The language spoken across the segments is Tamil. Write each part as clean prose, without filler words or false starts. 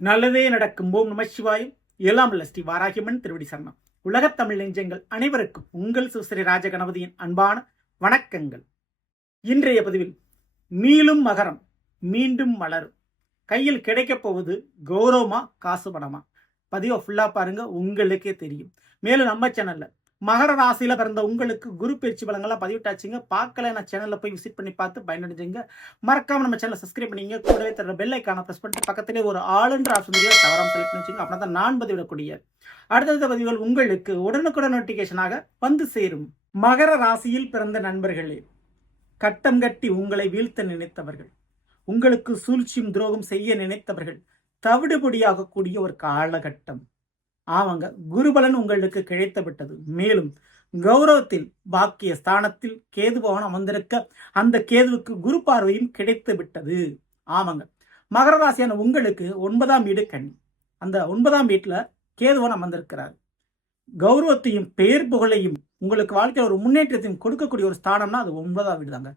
நல்லதே நடக்கும். ஓம் நமசிவாயம். எல்லாம் அல்ல ஸ்ரீ வாராகியம்மன் திருவடி சரணம். உலகத் தமிழ் நெஞ்சங்கள் அனைவருக்கும் உங்கள் சுஸ்ரீ ராஜகணபதியின் அன்பான வணக்கங்கள். இன்றைய பதிவில் மீளும் மகரம் மீண்டும் மலரும், கையில் கிடைக்கப் போவது கௌரவமா காசு பணமா? பதிவை ஃபுல்லா பாருங்க, உங்களுக்கே தெரியும். மேலும் நம்ம சேனல்ல மகர ராசியில பிறந்த உங்களுக்கு குரு பயிற்சி பலங்கள்லாம் பதிவிட்டாச்சுங்க. பார்க்கல நான் சேனல்ல போய் விசிட் பண்ணி பார்த்து பயனடைஞ்சுங்க. மறக்காம நம்ம சேனலை சப்ஸ்கிரைப் பண்ணிங்க. கூடவே தர பெல் ஐக்கான பிரஸ் பண்ணிட்டு பக்கத்திலே ஒரு ஆளுன்ற ஆப்ஷன் தவறாம செலக்ட் பண்ணி வச்சுங்க. அப்படின்னா தான் நான் பதிவிடக்கூடிய அடுத்தடுத்த பதிவுகள் உங்களுக்கு உடனுக்குடன் நோட்டிபிகேஷனாக வந்து சேரும். மகர ராசியில் பிறந்த நண்பர்களே, கட்டம் கட்டி உங்களை வீழ்த்த நினைத்தவர்கள், உங்களுக்கு சூழ்ச்சியும் துரோகம் செய்ய நினைத்தவர்கள் தவிடுபடியாகக்கூடிய ஒரு காலகட்டம். ஆமாங்க, குருபலன் உங்களுக்கு கிடைத்து விட்டது. மேலும் கௌரவத்தில் பாக்கிய ஸ்தானத்தில் கேது பகவான் அமர்ந்திருக்க அந்த கேதுவுக்கு குரு பார்வையும் கிடைத்து விட்டது. ஆமாங்க, மகர ராசியான உங்களுக்கு 9ஆம் வீடு கன்னி. அந்த 9ஆம் வீட்டுல கேதுவன் அமர்ந்திருக்கிறார். கௌரவத்தையும் பெயர் புகழையும் உங்களுக்கு வாழ்க்கையில் ஒரு முன்னேற்றத்தையும் கொடுக்கக்கூடிய ஒரு ஸ்தானம்னா அது 9ஆம் வீடு தாங்க.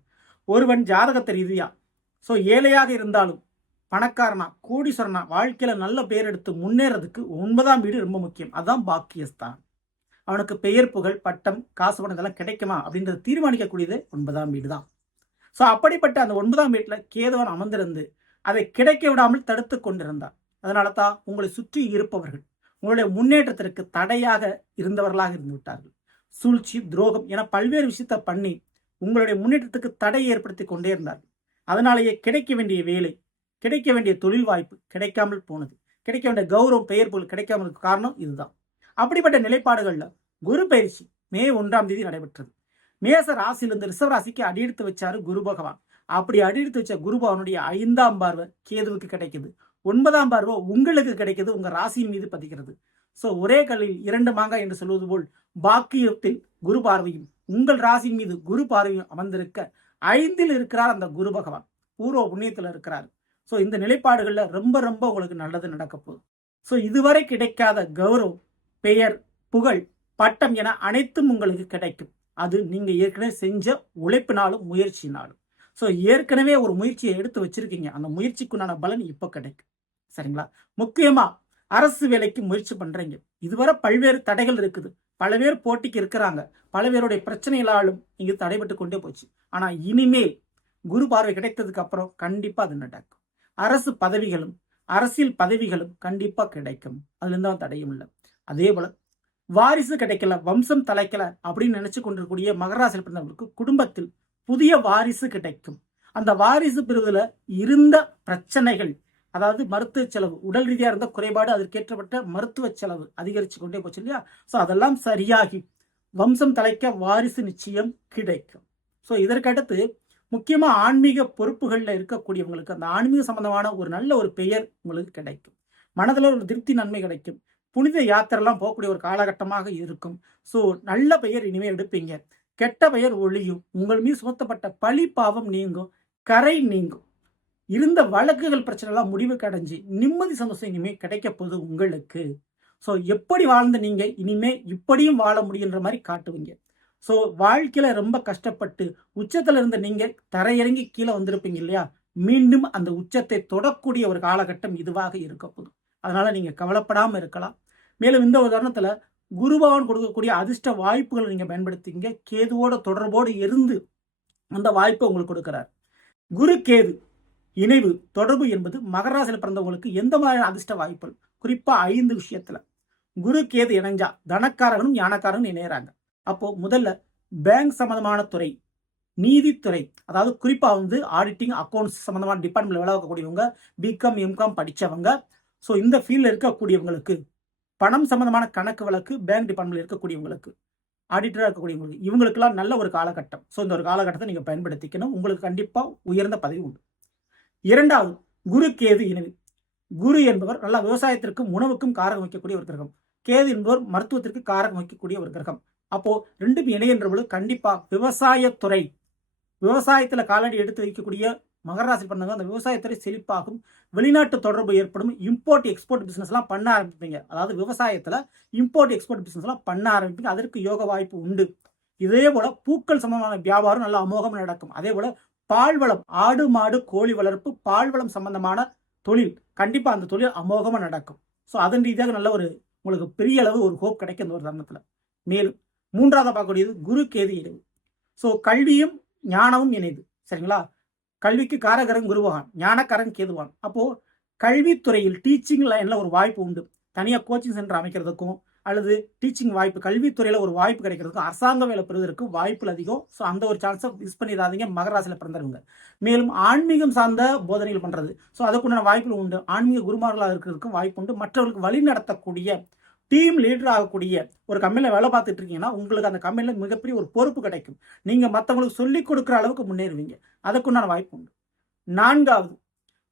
ஒருவன் ஜாதகத்தை ரீதியா ஏழையாக இருந்தாலும் பணக்காரனா கோடீஸ்வரனா வாழ்க்கையில நல்ல பெயர் எடுத்து முன்னேறதுக்கு 9ஆம் வீடு ரொம்ப முக்கியம். அதான் பாக்கியஸ்தான். அவனுக்கு பெயர் புகழ் பட்டம் காசு பணம் இதெல்லாம் கிடைக்குமா அப்படின்றத தீர்மானிக்கக்கூடியது 9ஆம் வீடு தான். ஸோ அப்படிப்பட்ட அந்த 9ஆம் வீட்டுல கேதுவன் அமர்ந்திருந்து அதை கிடைக்க விடாமல் தடுத்து கொண்டிருந்தார். அதனால தான் உங்களை சுற்றி இருப்பவர்கள் உங்களுடைய முன்னேற்றத்திற்கு தடையாக இருந்தவர்களாக இருந்து விட்டார்கள். சூழ்ச்சி துரோகம் என பல்வேறு விஷயத்தை பண்ணி உங்களுடைய முன்னேற்றத்துக்கு தடை ஏற்படுத்தி கொண்டே இருந்தார்கள். அதனாலேயே கிடைக்க வேண்டிய வேலை, கிடைக்க வேண்டிய தொழில் வாய்ப்பு கிடைக்காமல் போனது. கிடைக்க வேண்டிய கௌரவம் பெயர் புகழ் கிடைக்காமல் இருக்க காரணம் இதுதான். அப்படிப்பட்ட நிலைப்பாடுகள்ல குரு பயிற்சி மே 1ஆம் தேதி நடைபெற்றது. மேச ராசியிலிருந்து ரிஷப ராசிக்கு அடியெடுத்து வச்சாரு குரு பகவான். அப்படி அடியெடுத்து வச்ச குரு பகவானுடைய 5ஆம் பார்வை கேதுவுக்கு கிடைக்குது. 9ஆம் பார்வை உங்களுக்கு கிடைக்குது, உங்க ராசியின் மீது பதிக்கிறது. சோ ஒரே கல்லில் 2 மாங்காய் என்று சொல்வது போல் பாக்கியத்தில் குரு பார்வையும் உங்கள் ராசியின் மீது குரு பார்வையும் அமர்ந்திருக்க 5இல் இருக்கிறார் அந்த குரு பகவான். பூர்வ புண்ணியத்தில் இருக்கிறார். ஸோ இந்த நிலைப்பாடுகளில் ரொம்ப ரொம்ப உங்களுக்கு நல்லது நடக்க போகுது. ஸோ இதுவரை கிடைக்காத கௌரவம் பெயர் புகழ் பட்டம் என அனைத்தும் உங்களுக்கு கிடைக்கும். அது நீங்க ஏற்கனவே செஞ்ச உழைப்பினாலும் முயற்சினாலும். ஸோ ஏற்கனவே ஒரு முயற்சியை எடுத்து வச்சிருக்கீங்க, அந்த முயற்சிக்குண்டான பலன் இப்போ கிடைக்கும். சரிங்களா? முக்கியமா அரசு வேலைக்கு முயற்சி பண்றீங்க. இதுவரை பல்வேறு தடைகள் இருக்குது, பல பேர் போட்டிக்கு இருக்கிறாங்க, பல பேருடைய பிரச்சனைகளாலும் இங்கு தடைபட்டு கொண்டே போச்சு. ஆனா இனிமேல் குரு பார்வை கிடைத்ததுக்கு அப்புறம் கண்டிப்பா அது நடக்கும். அரசு பதவிகளும் அரசியல் பதவிகளும் கண்டிப்பா கிடைக்கும். அதுல இருந்தா தடையும் இல்லை. அதே போல வாரிசு கிடைக்கல, வம்சம் தலைக்கல அப்படின்னு நினைச்சு கொண்டிருக்கூடிய மகராசியில் பிறந்தவர்களுக்கு குடும்பத்தில் புதிய வாரிசு கிடைக்கும். அந்த வாரிசு பெறுவதில் இருந்த பிரச்சனைகள், அதாவது மருத்துவ செலவு, உடல் ரீதியா இருந்த குறைபாடு, அதற்கேற்றப்பட்ட மருத்துவ செலவு அதிகரிச்சு கொண்டே போச்சு இல்லையா? ஸோ அதெல்லாம் சரியாகி வம்சம் தலைக்க வாரிசு நிச்சயம் கிடைக்கும். ஸோ இதற்கடுத்து முக்கியமா ஆன்மீக பொறுப்புகள்ல இருக்கக்கூடியவங்களுக்கு அந்த ஆன்மீக சம்பந்தமான ஒரு நல்ல ஒரு பெயர் உங்களுக்கு கிடைக்கும். மனதில் ஒரு திருப்தி நன்மை கிடைக்கும். புனித யாத்திரெல்லாம் போகக்கூடிய ஒரு காலகட்டமாக இருக்கும். ஸோ நல்ல பெயர் இனிமேல் எடுப்பீங்க. கெட்ட பெயர் ஒழியும். உங்கள் மீது சுமத்தப்பட்ட பழி பாவம் நீங்கும், கரை நீங்கும். இருந்த வழக்குகள் பிரச்சனை எல்லாம் முடிவுக்கு அடைஞ்சு நிம்மதி சந்தோஷம் இனிமேல் கிடைக்க போகுது உங்களுக்கு. ஸோ எப்படி வாழ்ந்து நீங்க இனிமே இப்படியும் வாழ முடியுன்ற மாதிரி காட்டுவீங்க. ஸோ வாழ்க்கையில ரொம்ப கஷ்டப்பட்டு உச்சத்துல இருந்த நீங்க தரையிறங்கி கீழே வந்திருப்பீங்க இல்லையா? மீண்டும் அந்த உச்சத்தை தொடக்கூடிய ஒரு காலகட்டம் இதுவாக இருக்க போதும். அதனால நீங்க கவலைப்படாம இருக்கலாம். மேலும் இந்த உதாரணத்துல குருபகவான் கொடுக்கக்கூடிய அதிர்ஷ்ட வாய்ப்புகளை நீங்க பயன்படுத்திங்க. கேதுவோட தொடர்போடு இருந்து அந்த வாய்ப்பை உங்களுக்கு கொடுக்கிறார். குரு கேது இணைவு தொடர்பு என்பது மகராசியில் பிறந்தவங்களுக்கு எந்த மாதிரியான அதிர்ஷ்ட வாய்ப்புகள், குறிப்பா 5 விஷயத்துல குரு கேது இணைஞ்சா தனக்காரகனும் ஞானக்காரனும் இணையறாங்க. அப்போ முதல்ல பேங்க் சம்பந்தமான துறை, நீதித்துறை, அதாவது குறிப்பா ஆடிட்டிங் அக்கௌண்ட்ஸ் சம்பந்தமான டிபார்ட்மெண்ட்ல வேலை பார்க்கக்கூடியவங்க, பிகாம் எம்காம் படிச்சவங்க, ஸோ இந்த ஃபீல்ட்ல இருக்கக்கூடியவங்களுக்கு, பணம் சம்பந்தமான கணக்கு வழக்கு பேங்க் டிபார்ட்மெண்ட்ல இருக்கக்கூடியவங்களுக்கு, ஆடிட்டரா இருக்கக்கூடியவங்களுக்கு, இவங்களுக்கெல்லாம் நல்ல ஒரு காலகட்டம். ஸோ இந்த ஒரு காலகட்டத்தை நீங்க பயன்படுத்திக்கணும். உங்களுக்கு கண்டிப்பா உயர்ந்த பதவி உண்டு. 2வது குரு கேது இணைவு. குரு என்பவர் நல்லா விவசாயத்திற்கும் உணவுக்கும் காரகம் வைக்கக்கூடிய ஒரு கிரகம். கேது என்பவர் மருத்துவத்திற்கு காரகம் வைக்கக்கூடிய ஒரு கிரகம். அப்போ 2 இணைகின்ற பொழுது கண்டிப்பா விவசாயத்துறை, விவசாயத்துல காலடி எடுத்து வைக்கக்கூடிய மகராசி பண்ணவங்க அந்த விவசாயத்துறை செழிப்பாகும். வெளிநாட்டு தொடர்பு ஏற்படும். இம்போர்ட் எக்ஸ்போர்ட் பிசினஸ் எல்லாம் பண்ண ஆரம்பிப்பீங்க. அதாவது விவசாயத்துல இம்போர்ட் எக்ஸ்போர்ட் பிசினஸ் எல்லாம் பண்ண ஆரம்பிப்பீங்க. அதற்கு யோக வாய்ப்பு உண்டு. இதே போல பூக்கள் சம்பந்தமான வியாபாரம் நல்ல அமோகம் நடக்கும். அதே போல பால்வளம், ஆடு மாடு கோழி வளர்ப்பு, பால்வளம் சம்பந்தமான தொழில் கண்டிப்பாக அந்த தொழில் அமோகமாக நடக்கும். ஸோ அதன் ரீதியாக நல்ல ஒரு உங்களுக்கு பெரிய அளவு ஒரு ஹோப் கிடைக்கும் இந்த ஒரு தருணத்தில். மேலும் மூன்றாவதாக பார்க்கக்கூடியது குரு கேது இணைவு. ஸோ கல்வியும் ஞானமும் இணைது. சரிங்களா? கல்விக்கு காரகரன் குருபகவான், ஞானக்காரன் கேதுவான். அப்போது கல்வித்துறையில் டீச்சிங் லைனில் ஒரு வாய்ப்பு உண்டு. தனியாக கோச்சிங் சென்டர் அமைக்கிறதுக்கும் அல்லது டீச்சிங் வாய்ப்பு கல்வித்துறையில் ஒரு வாய்ப்பு கிடைக்கிறதுக்கும் அரசாங்க வேலை பெறுவதற்கு வாய்ப்புகள் அதிகம். ஸோ அந்த ஒரு சான்ஸை மிஸ் பண்ணிடாதீங்க மகர ராசியில் பிறந்தவங்க. மேலும் ஆன்மீகம் சார்ந்த போதனைகள் பண்ணுறது, ஸோ அதுக்குண்டான வாய்ப்புகள் உண்டு. ஆன்மீக குருமார்களாக இருக்கிறதுக்கும் வாய்ப்பு உண்டு. மற்றவர்களுக்கு வழி நடத்தக்கூடிய டீம் லீடர் ஆகக்கூடிய ஒரு கம்பெனியில் வேலை பார்த்துட்டு இருக்கீங்கன்னா உங்களுக்கு அந்த கம்பெனியில் மிகப்பெரிய ஒரு பொறுப்பு கிடைக்கும். நீங்கள் மற்றவங்களுக்கு சொல்லிக் கொடுக்குற அளவுக்கு முன்னேறுவீங்க. அதுக்குண்டான வாய்ப்பு உண்டு. நான்காவது,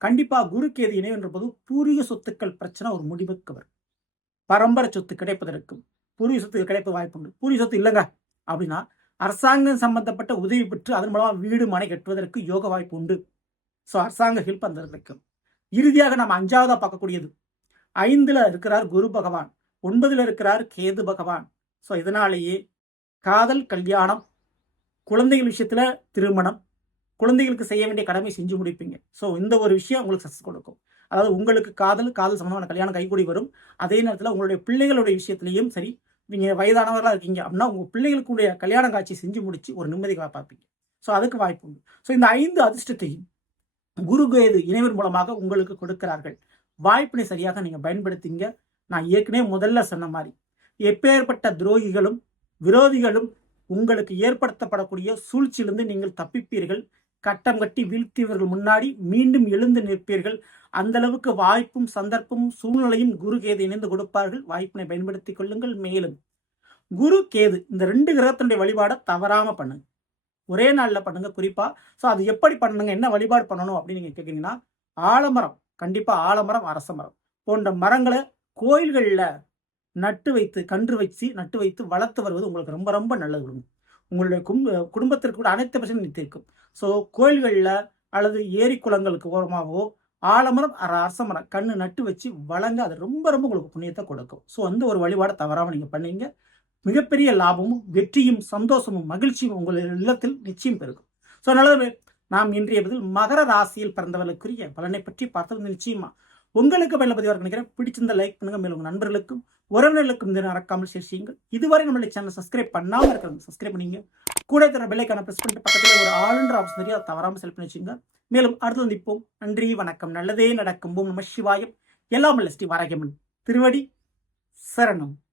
கண்டிப்பாக குரு கேது இணைவு என்ற போது பூர்வீக சொத்துக்கள் பிரச்சனை ஒரு முடிவுக்கு வரும். பரம்பரை சொத்து கிடைப்பதற்கும் பூர்வீக சொத்து கிடைப்ப வாய்ப்பு உண்டு. பூர்வீக சொத்து இல்லைங்க அப்படின்னா அரசாங்கம் சம்பந்தப்பட்ட உதவி பெற்று அதன் மூலமாக வீடு மனை கட்டுவதற்கு யோக வாய்ப்பு உண்டு. ஸோ அரசாங்க ஹெல்ப் அந்த கிடைக்கும். இறுதியாக நம்ம 5ஆவதா பார்க்கக்கூடியது, 5ல் இருக்கிறார் குரு பகவான், 9ல் இருக்கிறார் கேது பகவான். ஸோ இதனாலேயே காதல், கல்யாணம், குழந்தைகள் விஷயத்தில் திருமணம், குழந்தைகளுக்கு செய்ய வேண்டிய கடமை செஞ்சு முடிப்பீங்க. ஸோ இந்த ஒரு விஷயம் உங்களுக்கு சக்ஸஸ் கொடுக்கும். அதாவது உங்களுக்கு காதல் சம்பந்தமான கல்யாணம் கைகூடி வரும். அதே நேரத்தில் உங்களுடைய பிள்ளைகளுடைய விஷயத்திலையும் சரி, நீங்கள் வயதானவர்களாக இருக்கீங்க அப்படின்னா உங்கள் பிள்ளைகளுக்குடைய கல்யாண காட்சி செஞ்சு முடிச்சு ஒரு நிம்மதிக்காக பார்ப்பீங்க. ஸோ அதுக்கு வாய்ப்பு உண்டு. ஸோ இந்த 5 அதிர்ஷ்டத்தையும் குரு கேது இணைவின் மூலமாக உங்களுக்கு கொடுக்கிறார்கள். வாய்ப்பினை சரியாக நீங்கள் பயன்படுத்திங்க. நான் ஏற்கனவே முதல்ல சொன்ன மாதிரி எப்பேற்பட்ட துரோகிகளும் விரோதிகளும் உங்களுக்கு ஏற்படுத்தப்படக்கூடிய சூழ்ச்சியிலிருந்து நீங்கள் தப்பிப்பீர்கள். கட்டம் கட்டி வீழ்த்தியவர்கள் முன்னாடி மீண்டும் எழுந்து நிற்பீர்கள். அந்த அளவுக்கு வாய்ப்பும் சந்தர்ப்பமும் சூழ்நிலையும் குரு கேது இணைந்து கொடுப்பார்கள். வாய்ப்பினை பயன்படுத்திக் கொள்ளுங்கள். மேலும் குரு கேது இந்த 2 கிரகத்தினுடைய வழிபாடை தவறாம பண்ணுங்க. ஒரே நாளில் பண்ணுங்க. குறிப்பா ஸோ அது எப்படி பண்ணுங்க, என்ன வழிபாடு பண்ணணும் அப்படின்னு நீங்க கேட்குறீங்கன்னா, ஆலமரம், கண்டிப்பா ஆலமரம், அரச மரம் போன்ற மரங்களை கோயில்களில் நட்டு வைத்து கன்று வச்சு நட்டு வைத்து வளர்த்து வருவது உங்களுக்கு ரொம்ப ரொம்ப நல்லது. உங்களுடைய குடும்பத்திற்கு கூட அனைத்து பிரச்சனையும் நிறுத்திருக்கும். ஸோ கோயில்களில் அல்லது ஏரி குளங்களுக்கு ஓரமாகவோ ஆலமரம், அரச மரம் கண்ணு நட்டு வச்சு வளங்க. அது ரொம்ப ரொம்ப உங்களுக்கு புண்ணியத்தை கொடுக்கும். ஸோ அந்த ஒரு வழிபாடை தவறாமல் நீங்கள் பண்ணீங்க. மிகப்பெரிய லாபமும் வெற்றியும் சந்தோஷமும் மகிழ்ச்சியும் உங்கள் இல்லத்தில் நிச்சயம் பெருகும். ஸோ நல்லது, நாம் இன்றைய பதில் மகர ராசியில் பிறந்தவர்களுக்குரிய பலனை பற்றி பார்த்தது நிச்சயமா உங்களுக்கு பயனுள்ள பதிவாக நினைக்கிறேன். பிடிச்சிருந்த லைக் பண்ணுங்க. மேலும் உங்கள் நண்பர்களுக்கும் உறவினர்களுக்கும் இந்த மறக்காமல் ஷேர் செய்யுங்கள். இதுவரை நம்மளுடைய சேனல் சப்ஸ்கிரைப் பண்ணாமல் இருக்கிறவங்க சப்ஸ்கிரைப் பண்ணிங்க. கூட தர பெல்லைக்கான பிரஸ் பண்ணிட்டு பக்கத்தில் ஒரு ஆளுன்ற ஆப்ஷன் தெரியும், அதை தவறாமல் செலக்ட் பண்ணி வச்சுங்க. மேலும் அடுத்து சந்திப்போம். நன்றி, வணக்கம். நல்லதே நடக்கும். ஓம் நம சிவாயம். எல்லாம் ஸ்ரீ வாராகியம்மன் திருவடி சரணம்.